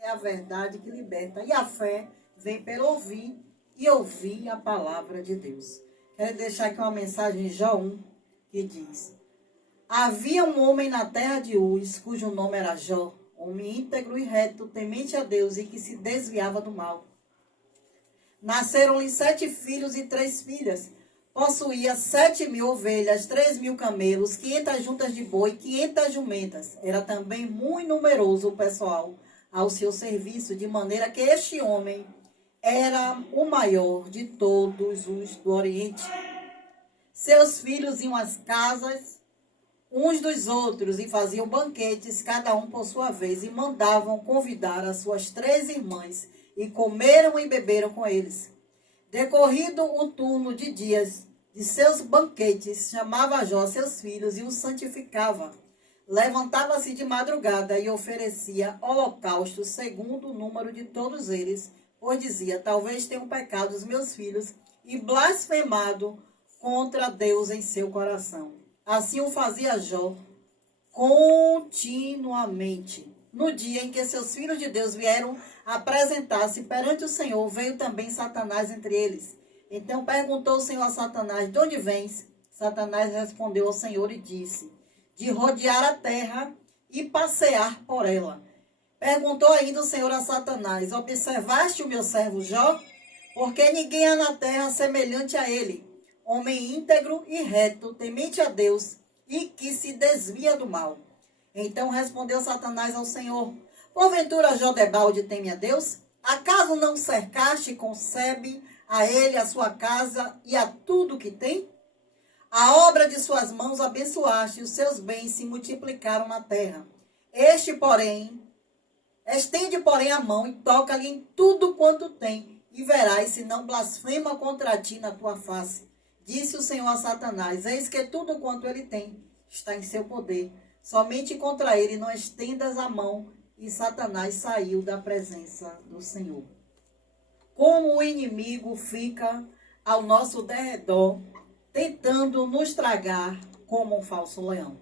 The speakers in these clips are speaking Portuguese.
é a verdade que liberta. E a fé vem pelo ouvir e ouvir a palavra de Deus. Quero deixar aqui uma mensagem em Jó 1, que diz: havia um homem na terra de Uz, cujo nome era Jó, homem íntegro e reto, temente a Deus e que se desviava do mal. Nasceram-lhe 7 filhos e 3 filhas. Possuía 7.000 ovelhas, 3.000 camelos, 500 juntas de boi, 500 jumentas. Era também muito numeroso o pessoal ao seu serviço, de maneira que este homem era o maior de todos os do Oriente. Seus filhos iam às casas uns dos outros e faziam banquetes, cada um por sua vez, e mandavam convidar as suas 3 irmãs, e comeram e beberam com eles. Decorrido o turno de dias de seus banquetes, chamava Jó seus filhos e os santificava. Levantava-se de madrugada e oferecia holocaustos segundo o número de todos eles, pois dizia: talvez tenham pecado os meus filhos e blasfemado contra Deus em seu coração. Assim o fazia Jó continuamente. No dia em que seus filhos de Deus vieram apresentar-se perante o Senhor, veio também Satanás entre eles. Então perguntou o Senhor a Satanás: de onde vens? Satanás respondeu ao Senhor e disse: de rodear a terra e passear por ela. Perguntou ainda o Senhor a Satanás: observaste o meu servo Jó? Porque ninguém há na terra semelhante a ele, homem íntegro e reto, temente a Deus e que se desvia do mal. Então respondeu Satanás ao Senhor: porventura Jó debalde teme a Deus? Acaso não cercaste e concebe a ele a sua casa e a tudo que tem? A obra de suas mãos abençoaste, e os seus bens se multiplicaram na terra. Estende, porém, a mão e toca-lhe em tudo quanto tem, e verás se não blasfema contra ti na tua face. Disse o Senhor a Satanás: eis que tudo quanto ele tem está em seu poder. Somente contra ele não estendas a mão. E Satanás saiu da presença do Senhor. Como o inimigo fica ao nosso derredor, tentando nos tragar como um falso leão.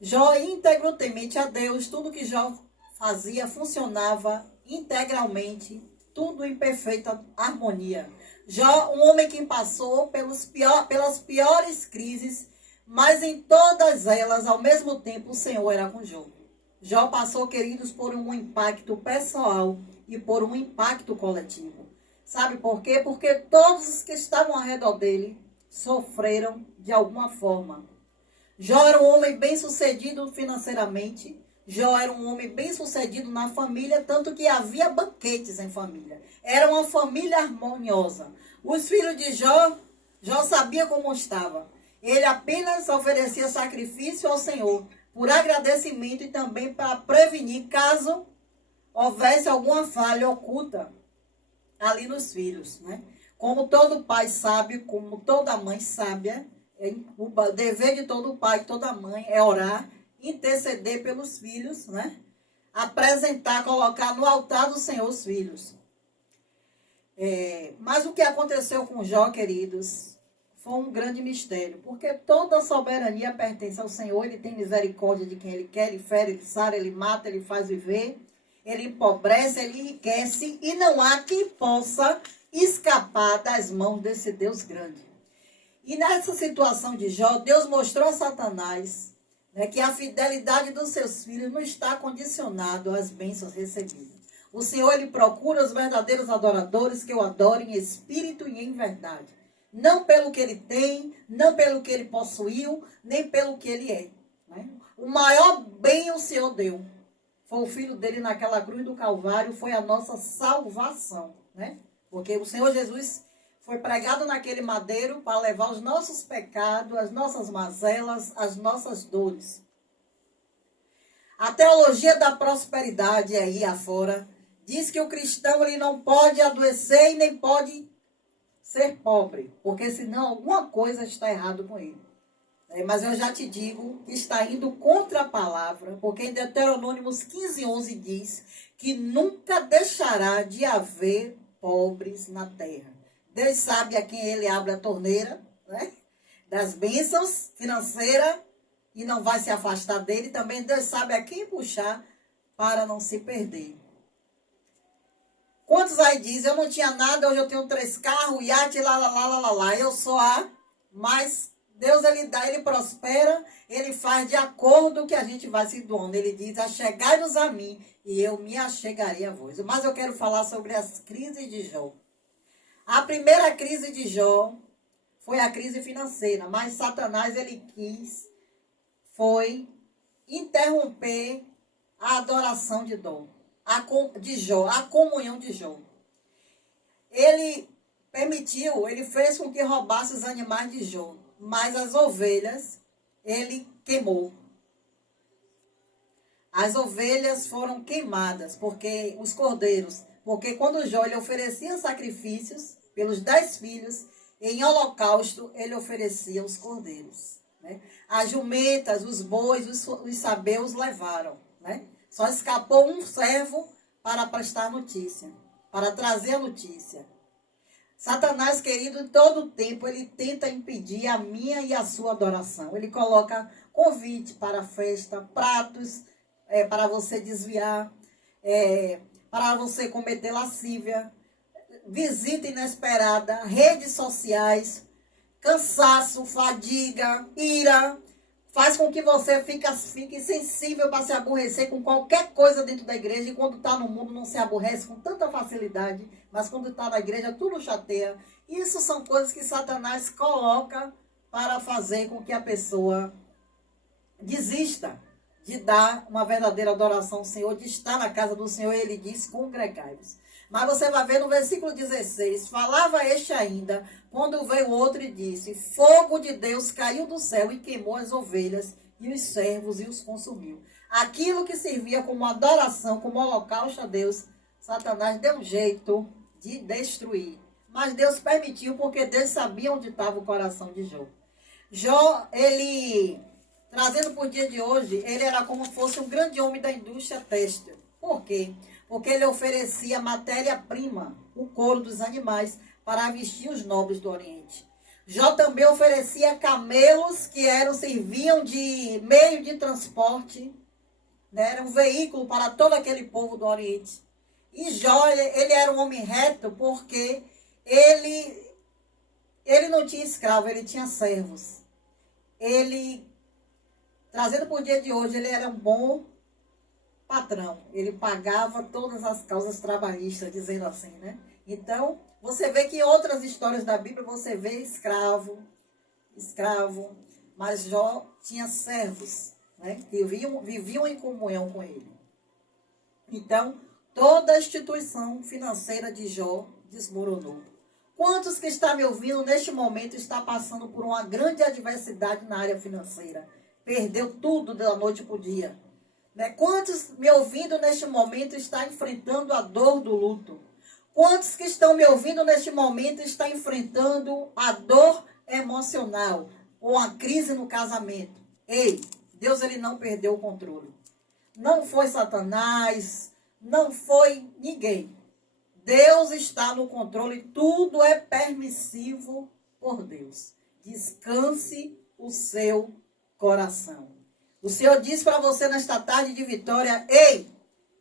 Jó íntegro, temente a Deus, tudo que Jó fazia funcionava integralmente, tudo em perfeita harmonia. Jó, um homem que passou pelas piores crises, mas em todas elas, ao mesmo tempo, o Senhor era com Jó. Jó passou, queridos, por um impacto pessoal e por um impacto coletivo. Sabe por quê? Porque todos os que estavam ao redor dele sofreram de alguma forma. Jó era um homem bem-sucedido financeiramente. Jó era um homem bem-sucedido na família, tanto que havia banquetes em família. Era uma família harmoniosa. Os filhos de Jó sabia como estava. Ele apenas oferecia sacrifício ao Senhor por agradecimento e também para prevenir caso houvesse alguma falha oculta ali nos filhos, né? Como todo pai sábio, como toda mãe sábia, o dever de todo pai e toda mãe é orar, interceder pelos filhos, né? Apresentar, colocar no altar do Senhor os filhos. Mas o que aconteceu com Jó, queridos, foi um grande mistério, porque toda a soberania pertence ao Senhor. Ele tem misericórdia de quem ele quer, ele fere, ele sara, ele mata, ele faz viver, ele empobrece, ele enriquece, e não há quem possa escapar das mãos desse Deus grande. E nessa situação de Jó, Deus mostrou a Satanás, né, que a fidelidade dos seus filhos não está condicionada às bênçãos recebidas. O Senhor, ele procura os verdadeiros adoradores que o adorem em espírito e em verdade. Não pelo que ele tem, não pelo que ele possuiu, nem pelo que ele é. Né? O maior bem o Senhor deu. Foi o filho dele naquela cruz do Calvário, foi a nossa salvação. Né? Porque o Senhor Jesus foi pregado naquele madeiro para levar os nossos pecados, as nossas mazelas, as nossas dores. A teologia da prosperidade aí afora diz que o cristão ele não pode adoecer e nem pode ser pobre, porque senão alguma coisa está errado com ele. Mas eu já te digo que está indo contra a palavra, porque em Deuteronômios 15:11 diz que nunca deixará de haver pobres na terra. Deus sabe a quem ele abre a torneira, né, das bênçãos financeiras, e não vai se afastar dele. Também Deus sabe a quem puxar para não se perder. Quantos aí dizem, eu não tinha nada, hoje eu tenho 3 carros, iate, lá, eu sou a... Mas Deus, ele dá, ele prospera, ele faz de acordo com o que a gente vai se doando. Ele diz, achegai-vos a mim, e eu me achegarei a vós. Mas eu quero falar sobre as crises de Jó. A primeira crise de Jó foi a crise financeira, mas Satanás, ele quis, foi interromper a adoração de Jó, a comunhão de Jó. Ele permitiu, ele fez com que roubasse os animais de Jó, mas as ovelhas ele queimou. As ovelhas foram queimadas, porque os cordeiros, porque quando Jó ele oferecia sacrifícios pelos 10 filhos, em holocausto ele oferecia os cordeiros, né? As jumentas, os bois, os sabeus levaram, né? Só escapou um servo para prestar notícia, para trazer a notícia. Satanás, querido, em todo o tempo, ele tenta impedir a minha e a sua adoração. Ele coloca convite para a festa, pratos para você desviar, para você cometer lascívia, visita inesperada, redes sociais, cansaço, fadiga, ira. Faz com que você fique sensível para se aborrecer com qualquer coisa dentro da igreja. E quando está no mundo não se aborrece com tanta facilidade. Mas quando está na igreja tudo chateia. Isso são coisas que Satanás coloca para fazer com que a pessoa desista de dar uma verdadeira adoração ao Senhor, de estar na casa do Senhor. Ele diz, congregai-vos. Mas você vai ver no versículo 16, falava este ainda, quando veio outro e disse, fogo de Deus caiu do céu e queimou as ovelhas e os servos e os consumiu. Aquilo que servia como adoração, como holocausto a Deus, Satanás deu um jeito de destruir. Mas Deus permitiu, porque Deus sabia onde estava o coração de Jó. Jó, ele, trazendo para o dia de hoje, ele era como se fosse um grande homem da indústria têxtil. Por quê? Porque ele oferecia matéria-prima, o couro dos animais, para vestir os nobres do Oriente. Jó também oferecia camelos que serviam de meio de transporte, né? Era um veículo para todo aquele povo do Oriente. E Jó, ele era um homem reto porque ele não tinha escravo, ele tinha servos. Ele, trazendo para o dia de hoje, ele era um bom patrão, ele pagava todas as causas trabalhistas, dizendo assim, né? Então, você vê que em outras histórias da Bíblia, você vê escravo, mas Jó tinha servos, né? Que viviam em comunhão com ele. Então, toda a instituição financeira de Jó desmoronou. Quantos que estão me ouvindo neste momento está passando por uma grande adversidade na área financeira? Perdeu tudo da noite para o dia. Quantos me ouvindo neste momento está enfrentando a dor do luto? Quantos que estão me ouvindo neste momento está enfrentando a dor emocional ou a crise no casamento? Ei, Deus ele não perdeu o controle. Não foi Satanás, não foi ninguém. Deus está no controle, tudo é permissivo por Deus. Descanse o seu coração. O Senhor diz para você nesta tarde de vitória, ei,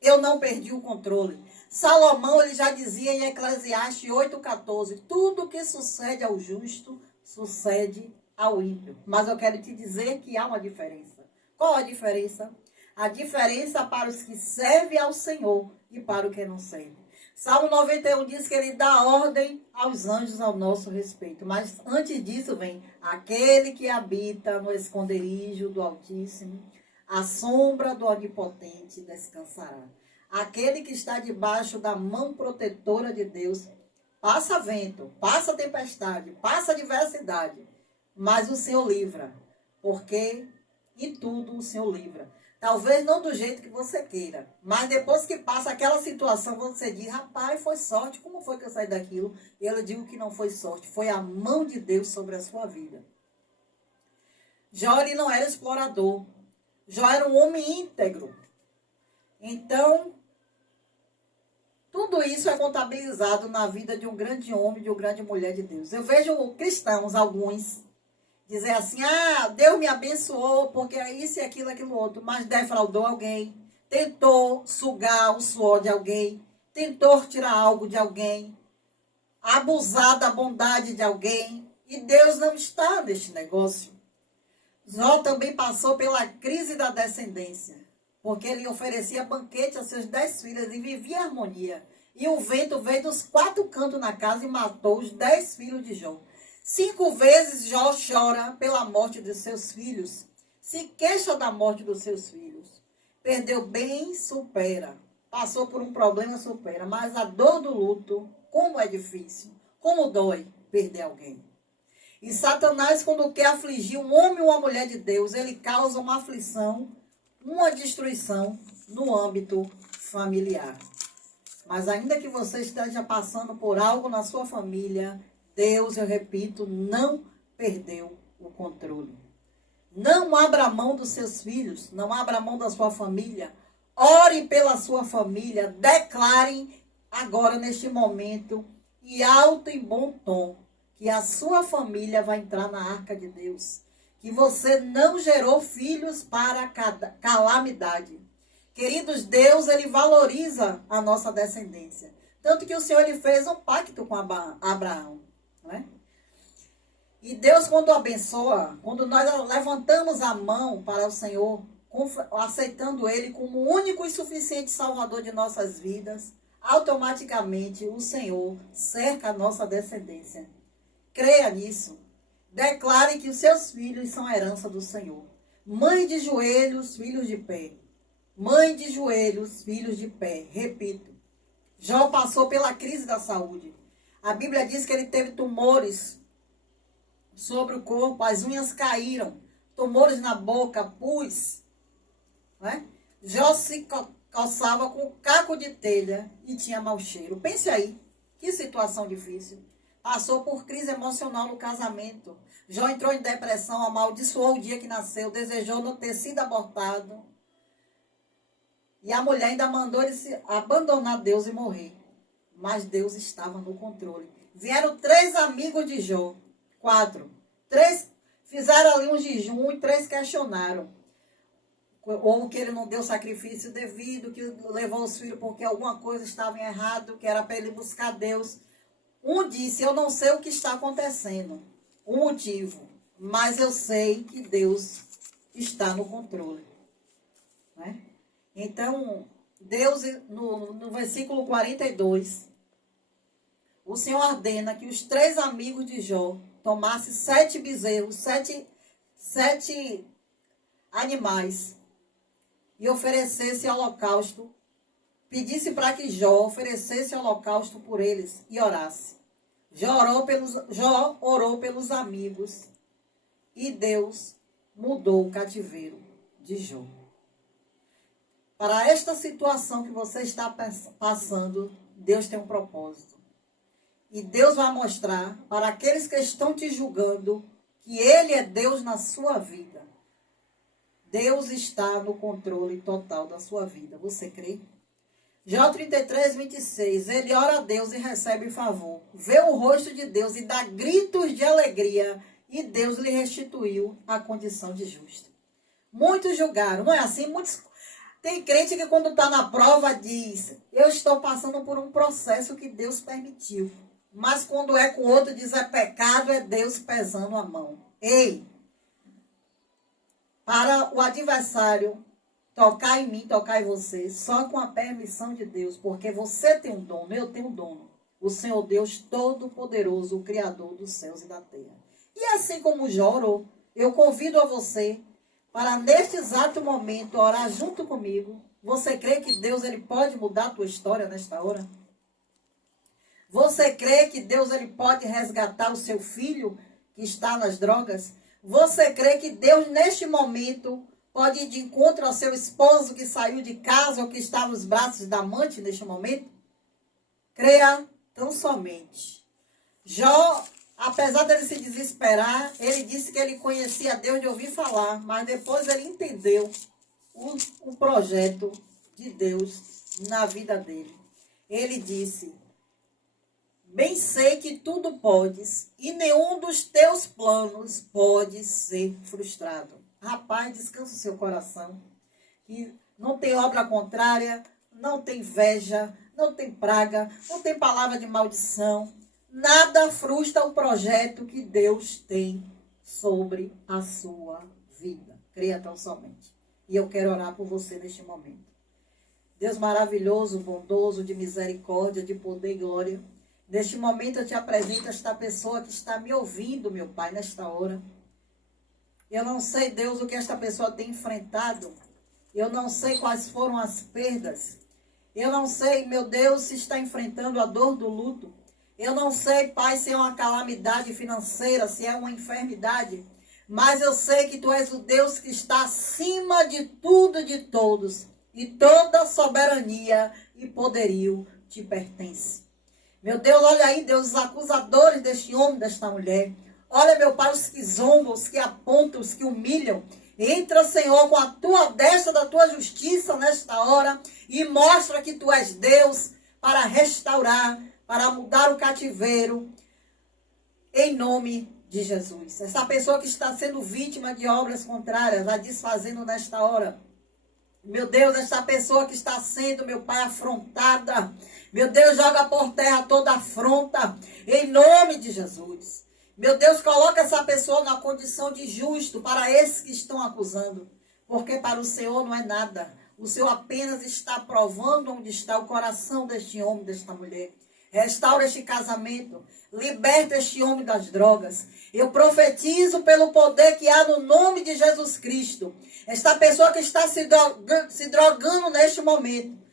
eu não perdi o controle. Salomão, ele já dizia em Eclesiastes 8,14, tudo que sucede ao justo, sucede ao ímpio. Mas eu quero te dizer que há uma diferença. Qual a diferença? A diferença para os que servem ao Senhor e para os que não servem. Salmo 91 diz que ele dá ordem aos anjos ao nosso respeito. Mas antes disso vem aquele que habita no esconderijo do Altíssimo, a sombra do Onipotente descansará. Aquele que está debaixo da mão protetora de Deus, passa vento, passa tempestade, passa adversidade, mas o Senhor livra, porque em tudo o Senhor livra. Talvez não do jeito que você queira, mas depois que passa aquela situação, você diz, rapaz, foi sorte, como foi que eu saí daquilo? E eu digo que não foi sorte, foi a mão de Deus sobre a sua vida. Jó, ele não era explorador, Jó era um homem íntegro. Então, tudo isso é contabilizado na vida de um grande homem, de uma grande mulher de Deus. Eu vejo cristãos, alguns, dizer assim, Deus me abençoou porque é isso e aquilo outro, mas defraudou alguém, tentou sugar o suor de alguém, tentou tirar algo de alguém, abusar da bondade de alguém, e Deus não está neste negócio. Jó também passou pela crise da descendência, porque ele oferecia banquete a seus 10 filhos e vivia em harmonia. E o vento veio dos 4 cantos na casa e matou os 10 filhos de Jó. 5 vezes Jó chora pela morte de seus filhos, se queixa da morte dos seus filhos. Perdeu bem, supera. Passou por um problema, supera. Mas a dor do luto, como é difícil, como dói perder alguém. E Satanás, quando quer afligir um homem ou uma mulher de Deus, ele causa uma aflição, uma destruição no âmbito familiar. Mas ainda que você esteja passando por algo na sua família, Deus, eu repito, não perdeu o controle. Não abra mão dos seus filhos, não abra mão da sua família. Ore pela sua família, declare agora neste momento, e alto e bom tom, que a sua família vai entrar na arca de Deus. Que você não gerou filhos para calamidade. Queridos, Deus, ele valoriza a nossa descendência. Tanto que o Senhor, ele fez um pacto com Abraão. Não é? E Deus, quando abençoa, quando nós levantamos a mão para o Senhor, aceitando ele como o único e suficiente Salvador de nossas vidas, automaticamente o Senhor cerca a nossa descendência. Creia nisso. Declare que os seus filhos são a herança do Senhor. Mãe de joelhos, filhos de pé. Mãe de joelhos, filhos de pé. Repito. Jó passou pela crise da saúde. A Bíblia diz que ele teve tumores sobre o corpo, as unhas caíram, tumores na boca, pus. Né? Jó se coçava com caco de telha e tinha mau cheiro. Pense aí, que situação difícil. Passou por crise emocional no casamento. Jó entrou em depressão, amaldiçoou o dia que nasceu, desejou não ter sido abortado. E a mulher ainda mandou ele abandonar Deus e morrer. Mas Deus estava no controle. Vieram 3 amigos de Jó. 4. 3 fizeram ali um jejum e 3 questionaram. Ou que ele não deu sacrifício devido, que levou os filhos porque alguma coisa estava errado, que era para ele buscar Deus. Um disse, eu não sei o que está acontecendo, o motivo, mas eu sei que Deus está no controle. Né? Então, Deus, no versículo 42, o Senhor ordena que os 3 amigos de Jó tomassem 7 bezerros, 7 animais, e oferecesse holocausto, pedisse para que Jó oferecesse holocausto por eles e orasse. Jó orou pelos amigos e Deus mudou o cativeiro de Jó. Para esta situação que você está passando, Deus tem um propósito. E Deus vai mostrar para aqueles que estão te julgando que Ele é Deus na sua vida. Deus está no controle total da sua vida. Você crê? Jó 33, 26. Ele ora a Deus e recebe favor. Vê o rosto de Deus e dá gritos de alegria. E Deus lhe restituiu a condição de justo. Muitos julgaram. Não é assim? Tem crente que quando está na prova diz, eu estou passando por um processo que Deus permitiu. Mas quando é com outro diz, é pecado, é Deus pesando a mão. Ei! Para o adversário tocar em mim, tocar em você, só com a permissão de Deus, porque você tem um dono, eu tenho um dono. O Senhor Deus Todo-Poderoso, o Criador dos céus e da terra. E assim como Jó orou, eu convido a você para neste exato momento orar junto comigo. Você crê que Deus ele pode mudar a tua história nesta hora? Você crê que Deus ele pode resgatar o seu filho que está nas drogas? Você crê que Deus neste momento pode ir de encontro ao seu esposo que saiu de casa ou que está nos braços da amante neste momento? Creia tão somente. Jó, apesar dele se desesperar, ele disse que ele conhecia Deus de ouvir falar, mas depois ele entendeu o projeto de Deus na vida dele. Ele disse, bem sei que tudo podes e nenhum dos teus planos pode ser frustrado. Rapaz, descansa o seu coração, que não tem obra contrária, não tem inveja, não tem praga, não tem palavra de maldição. Nada frustra o projeto que Deus tem sobre a sua vida. Creia tão somente. E eu quero orar por você neste momento. Deus maravilhoso, bondoso, de misericórdia, de poder e glória. Neste momento eu te apresento esta pessoa que está me ouvindo, meu Pai, nesta hora. Eu não sei, Deus, o que esta pessoa tem enfrentado. Eu não sei quais foram as perdas. Eu não sei, meu Deus, se está enfrentando a dor do luto. Eu não sei, Pai, se é uma calamidade financeira, se é uma enfermidade. Mas eu sei que Tu és o Deus que está acima de tudo e de todos. E toda soberania e poderio te pertence. Meu Deus, olha aí, Deus, os acusadores deste homem, desta mulher. Olha, meu Pai, os que zombam, os que apontam, os que humilham. Entra, Senhor, com a Tua destra da Tua justiça nesta hora e mostra que Tu és Deus para restaurar, para mudar o cativeiro, em nome de Jesus. Essa pessoa que está sendo vítima de obras contrárias, vai desfazendo nesta hora. Meu Deus, essa pessoa que está sendo, meu Pai, afrontada. Meu Deus, joga por terra toda afronta, em nome de Jesus. Meu Deus, coloca essa pessoa na condição de justo para esses que estão acusando. Porque para o Senhor não é nada. O Senhor apenas está provando onde está o coração deste homem, desta mulher. Restaura este casamento. Liberta este homem das drogas. Eu profetizo pelo poder que há no nome de Jesus Cristo. Esta pessoa que está se drogando neste momento.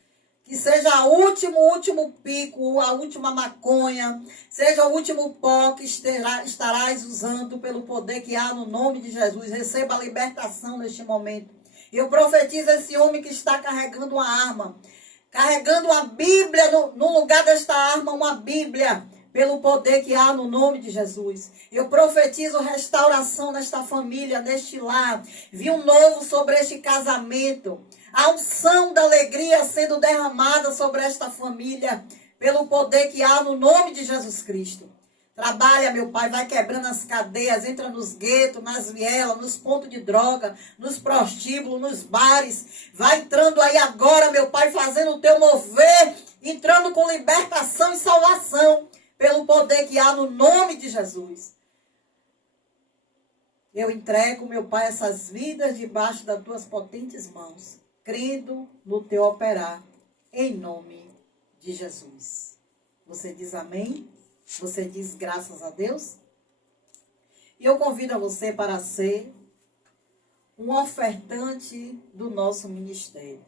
Que seja o último pico, a última maconha, seja o último pó que estarás usando pelo poder que há no nome de Jesus. Receba a libertação neste momento. Eu profetizo esse homem que está carregando uma arma, carregando uma Bíblia, no lugar desta arma, uma Bíblia, pelo poder que há no nome de Jesus. Eu profetizo restauração nesta família, neste lar. Vi um novo sobre este casamento. A unção da alegria sendo derramada sobre esta família, pelo poder que há no nome de Jesus Cristo. Trabalha, meu Pai, vai quebrando as cadeias, entra nos guetos, nas vielas, nos pontos de droga, nos prostíbulos, nos bares. Vai entrando aí agora, meu Pai, fazendo o teu mover, entrando com libertação e salvação, pelo poder que há no nome de Jesus. Eu entrego, meu Pai, essas vidas debaixo das tuas potentes mãos, crendo no teu operar, em nome de Jesus. Você diz amém? Você diz graças a Deus? E eu convido a você para ser um ofertante do nosso ministério.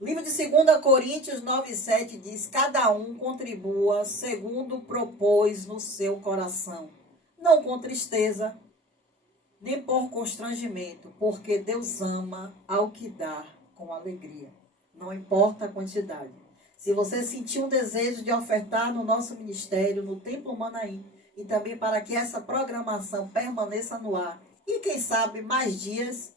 O livro de 2 Coríntios 9:7 diz: cada um contribua segundo propôs no seu coração, não com tristeza, nem por constrangimento, porque Deus ama ao que dá com alegria. Não importa a quantidade. Se você sentir um desejo de ofertar no nosso ministério, no Templo Manaim, e também para que essa programação permaneça no ar, e quem sabe mais dias,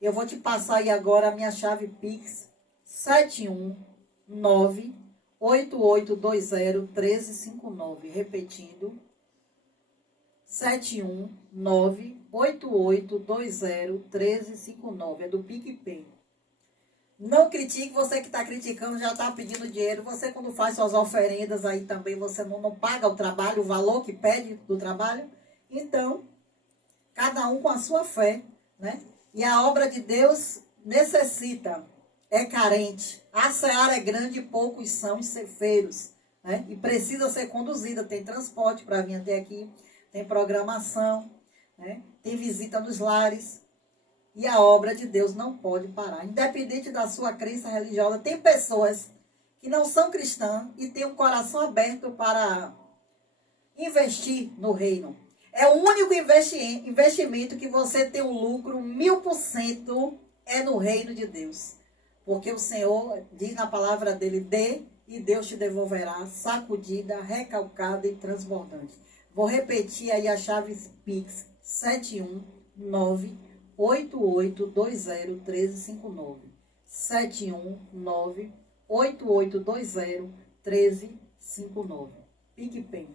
eu vou te passar aí agora a minha chave Pix, 71988201359. Repetindo, 71988201359. É do PicPay. Não critique, você que está criticando já está pedindo dinheiro. Você quando faz suas oferendas aí também, você não paga o trabalho, o valor que pede do trabalho. Então, cada um com a sua fé, né? E a obra de Deus necessita, é carente. A seara é grande e poucos são os ceifeiros, né? E precisa ser conduzida. Tem transporte para vir até aqui, tem programação, né? Tem visita nos lares. E a obra de Deus não pode parar. Independente da sua crença religiosa, tem pessoas que não são cristãs e têm um coração aberto para investir no reino. É o único investimento que você tem um lucro 1000% é no reino de Deus. Porque o Senhor diz na palavra dele: dê e Deus te devolverá, sacudida, recalcada e transbordante. Vou repetir aí a chave Pix: 71988201359. 71988201359. PicPay.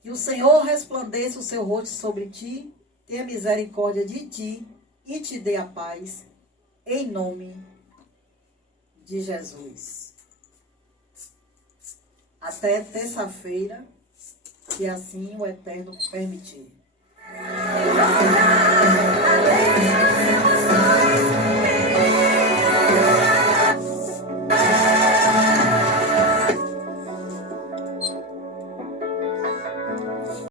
Que o Senhor resplandeça o seu rosto sobre ti, tenha misericórdia de ti e te dê a paz, em nome de Jesus. até terça-feira, se assim o Eterno permitir.